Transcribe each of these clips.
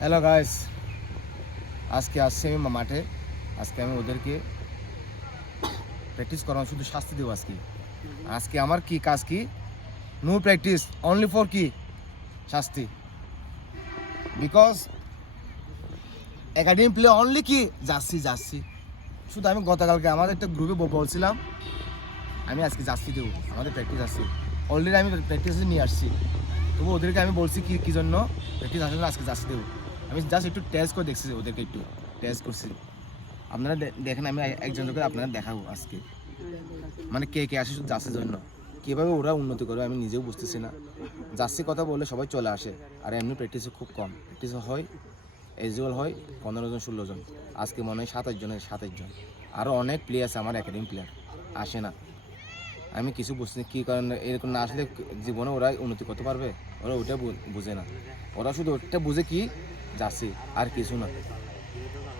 Hello guys আজকে আসছি আমি মাঠে। আজকে আমি ওদেরকে প্র্যাকটিস করানো শুধু শাস্তি দেবো আজকে। আজকে আমার কি কাজ কি? নো প্র্যাকটিস অনলি ফর কি? শাস্তি। বিকজ একাডেমি প্লে অনলি কি? যাচ্ছি যাচ্ছি শুধু আমি গতকালকে আমাদের একটা গ্রুপে বলছিলাম, আমি আজকে যাচ্ছি দেবো। আমাদের প্র্যাকটিস আছে। অলরেডি আমি প্র্যাকটিস নিয়ে আসছি। তবু ওদেরকে আমি বলছি কি কী জন্য প্র্যাকটিস আসলে আজকে যাচ্ছি দেবো। আমি জাস্ট একটু টেস্ট করে দেখছি ওদেরকে একটু টেস্ট করছি। আপনারা দেখেন, আমি একজন করে আপনারা দেখাবো আজকে। মানে কে কে আসে শুধু যাচ্ছের জন্য। কীভাবে ওরা উন্নতি করবে আমি নিজেও বুঝতেছি না। যাচ্ছি কথা বললে সবাই চলে আসে। আর এমনি প্র্যাকটিসে খুব কম। প্র্যাকটিসে হয় এজুয়াল হয়, পনেরো জন, ষোলো জন। আজকে মনে হয় সাতাশ জনের, সাতাশ জন। আরও অনেক প্লেয়ার আছে আমার একাডেমি প্লেয়ার আসে না। আমি কিছু বুঝছি না কী কারণে এরকম না আসলে জীবনে ওরা উন্নতি করতে পারবে? ওরা ওটা বুঝে না। ওরা শুধু ওটা বুঝে কি যাচ্ছে আর কিছু না।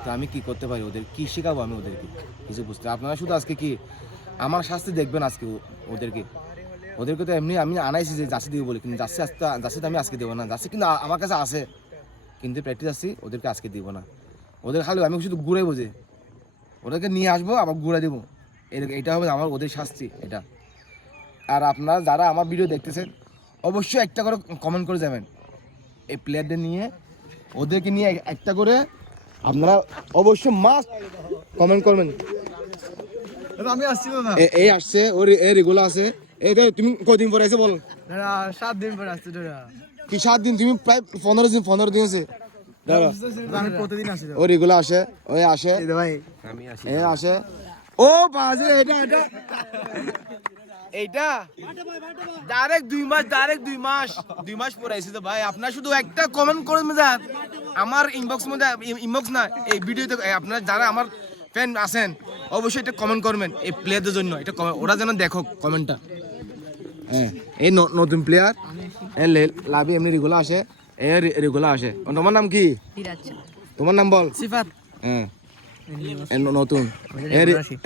তো আমি কি করতে পারি? ওদের কি শেখাবো আমি ওদেরকে? কিছু বুঝতে আপনারা শুধু আজকে কি আমার শাস্তি দেখবেন আজকে ওদেরকে? ওদেরকে তো এমনি আমি আনাইছি যে যাচ্ছি দিব বলে, কিন্তু যাচ্ছি আজকে যাচ্ছি তো আমি আজকে দেবো না। যাচ্ছি কিন্তু আমার কাছে আছে। কিন্তু প্র্যাকটিস আসছি ওদেরকে আজকে দিব না। ওদের খালি আমি শুধু ঘুরে বোঝে ওদেরকে নিয়ে আসব, আবার ঘুরে দেবো। এর- এটা হবে আমার ওদের শাস্তি, এটা। আর আপনারা যারা আমার ভিডিও দেখতেছেন, অবশ্যই একটা করে কমেন্ট করে যাবেন। এই প্লেয়ারদের নিয়ে ওদেরকে নিয়ে একটা করে আপনারা অবশ্যই মাস্ট কমেন্ট করবেন। আমি আসছিল না এই আসছে ওর এ রেগুলার আছে। এই তুমি কদিন পরে এসে বল। সাত দিন পরে আসছে কি সাত দিন? তুমি প্রায় পনেরো দিন পনেরো দিন আছে। ও রেগুলার আসে ওই আসে। ভাই। এ আসে। ও বাজে এটা এটা এইটা? ডাইরেক্ট দুই মাস ডাইরেক্ট দুই মাস। দুই মাস পরে আইসি তো ভাই। আপনার শুধু একটা কমেন্ট করে যান আমার ইনবক্স মধ্যে ইনবক্স না এই ভিডিওতে আপনার যারা আমার ফ্যান আছেন অবশ্যই এটা কমেন্ট করবেন। এই প্লেয়ারদের জন্য। এটা ওরা যেন দেখো কমেন্টটা হ্যাঁ। এই নতুন প্লেয়ার লাভি এমনি রেগুলার আসে। এ রেগুলার আসে। তোমার নাম কি? তোমার নাম বল। সিফাত। হ্যাঁ। নতুন।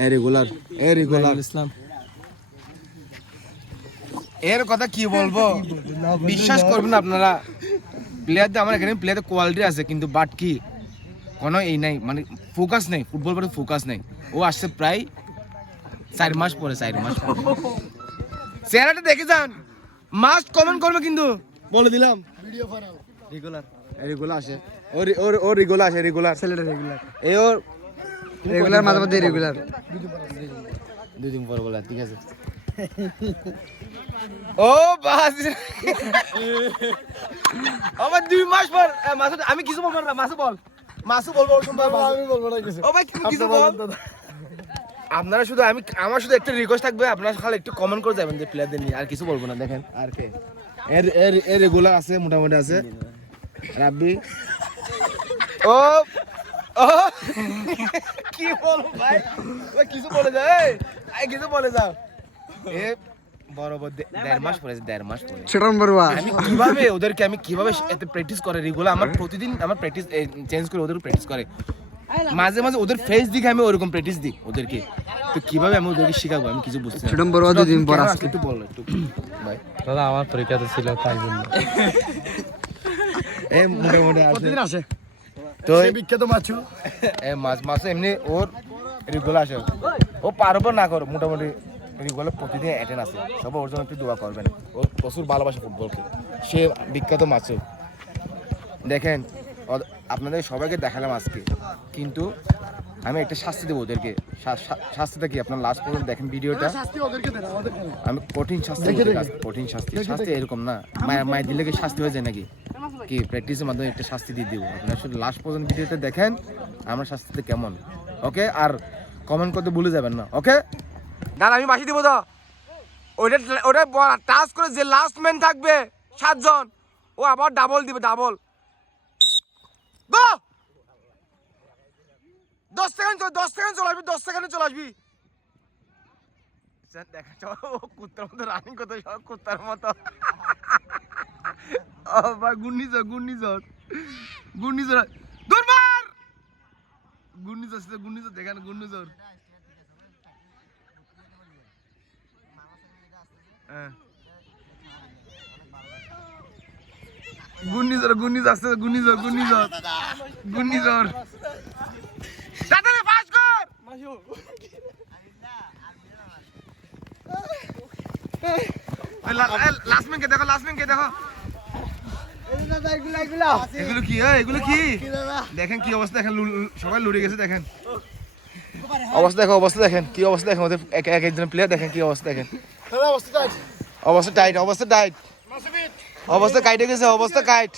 এ রেগুলার এ রেগুলার ইসলাম। এর কথা কি বলব? বিশ্বাস করবেন আপনারা প্লেয়ারদের আমার এখানে প্লেয়ারদের কোয়ালিটি আছে কিন্তু বাট কি? কোনো এই নাই মানে ফোকাস নেই ফুটবল পরে ফোকাস নেই। ও আসছে প্রায় চার মাস পরে চার মাস পরে। চেহারাটা দেখে যান। মাস্ট কমেন্ট করবে কিন্তু। বলে দিলাম। রেগুলার রেগুলার আসে। ও রে- ওর রেগুলার আসে রেগুলার ছেলেটা রেগুলার এই ওর রেগুলার মাঝে মধ্যে রেগুলার দুই দিন পর বলে ঠিক আছে। ও বাস আমার দুই মাস পর এ, মাসুদ আমি কিছু বলব না মাসু বল। মাসু বলব মাসু। আমি বলব না কিছু। ও ভাই কিছু বল। আপনারা শুধু আমি আমার শুধু একটা রিকোয়েস্ট থাকবে আপনারা খালি একটু কমেন্ট করে যাবেন যে প্লেয়ারদের নিয়ে আর কিছু বলব না দেখেন। আর কে? এর এর এর রেগুলার আছে মোটামুটি আছে। রাব্বি। ও ও কি বলব ভাই? কিছু বলে যাও এই। এই কিছু বলে যাও এ বরাবর দেড় মাস পরে দেড় মাস পরে। ছোটন বড়ুয়া আমি কীভাবে ওদেরকে আমি কীভাবে এত প্র্যাকটিস করে? রেগুলার আমার প্রতিদিন আমার প্র্যাকটিস চেঞ্জ করে ওদের প্র্যাকটিস করে। মাঝে মাঝে ওদের ফেস দিকে আমি ওরকম প্র্যাকটিস দিই ওদেরকে। তো কীভাবে আমি ওদেরকে শেখাবো আমি কিছু বুঝতে ছোটন বড়ুয়া দুদিন পর আসছে একটু বলো একটু। ভাই দাদা আমার পরীক্ষা তো ছিল তাই জন্য। এ মোটামুটি আছে। প্রতিদিন আসে তো বিখ্যাত মাছু। এ মাছ মাছ এমনি ওর রেগুলার আসে। ও পারব না করো মোটামুটি রেগুলার প্রতিদিন অ্যাটেন্ড আছে। সবাই ওর জন্য একটু দোয়া করবেন। ও প্রচুর ভালোবাসে ফুটবলকে সে বিখ্যাত মাছও দেখেন আপনাদের সবাইকে দেখালাম আজকে। কিন্তু আমি একটা শাস্তি দেবো ওদেরকে। শাস্তিটা কি? আপনার লাস্ট পর্যন্ত দেখেন ভিডিওটা। কেন? আমি কঠিন শাস্তি কঠিন শাস্তি। শাস্তি এরকম না। মায়ের মায়ের দিলে কি শাস্তি হয়ে যায় নাকি? কি প্র্যাকটিসের মাধ্যমে একটা শাস্তি দিয়ে দিব। আপনারা শুধু লাস্ট পর্যন্ত ভিডিওতে দেখেন আমার শাস্তিতে কেমন। ওকে আর কমেন্ট করতে ভুলে যাবেন না। ওকে দাঁড়া আমি বাসি দিব তো? ওইটা ওটা টাচ করে যে লাস্ট ম্যান থাকবে, সাতজন, ও আবার ডাবল দিবে ডাবল দশ সেকেন্ড দশ সেকেন্ড চলে আসবি, দশ সেকেন্ডে চলে আসবি। দেখা যাও ও কুত্তার মতো রানিং করতে সব কুত্তার মতো। ঘূর্ণিঝড় ঘূর্ণিঝড়। ঘূর্ণিঝড় ঘূর্ণিঝড় ঘূর্ণিঝড় ঘূর্ণিঝড়। ঘূর্ণিঝড় ঘূর্ণিঝড় আসছে ঘূর্ণিঝড় ঘূর্ণিঝড় ঘূর্ণিঝড় পাস কর! লাস্ট কে দেখো লাস্ট কে দেখো। এগুলো কি এগুলো কি? দেখেন কি অবস্থা, দেখেন সবাই লুড়ে গেছে, দেখেন। অবস্থা দেখো অবস্থা দেখেন কি অবস্থা দেখেন ওদের এক এক একজন প্লেয়ার দেখেন কি অবস্থা দেখেন। অবস্থা টাইট অবস্থা টাইট অবস্থা কাইটে গেছে অবস্থা কাইট।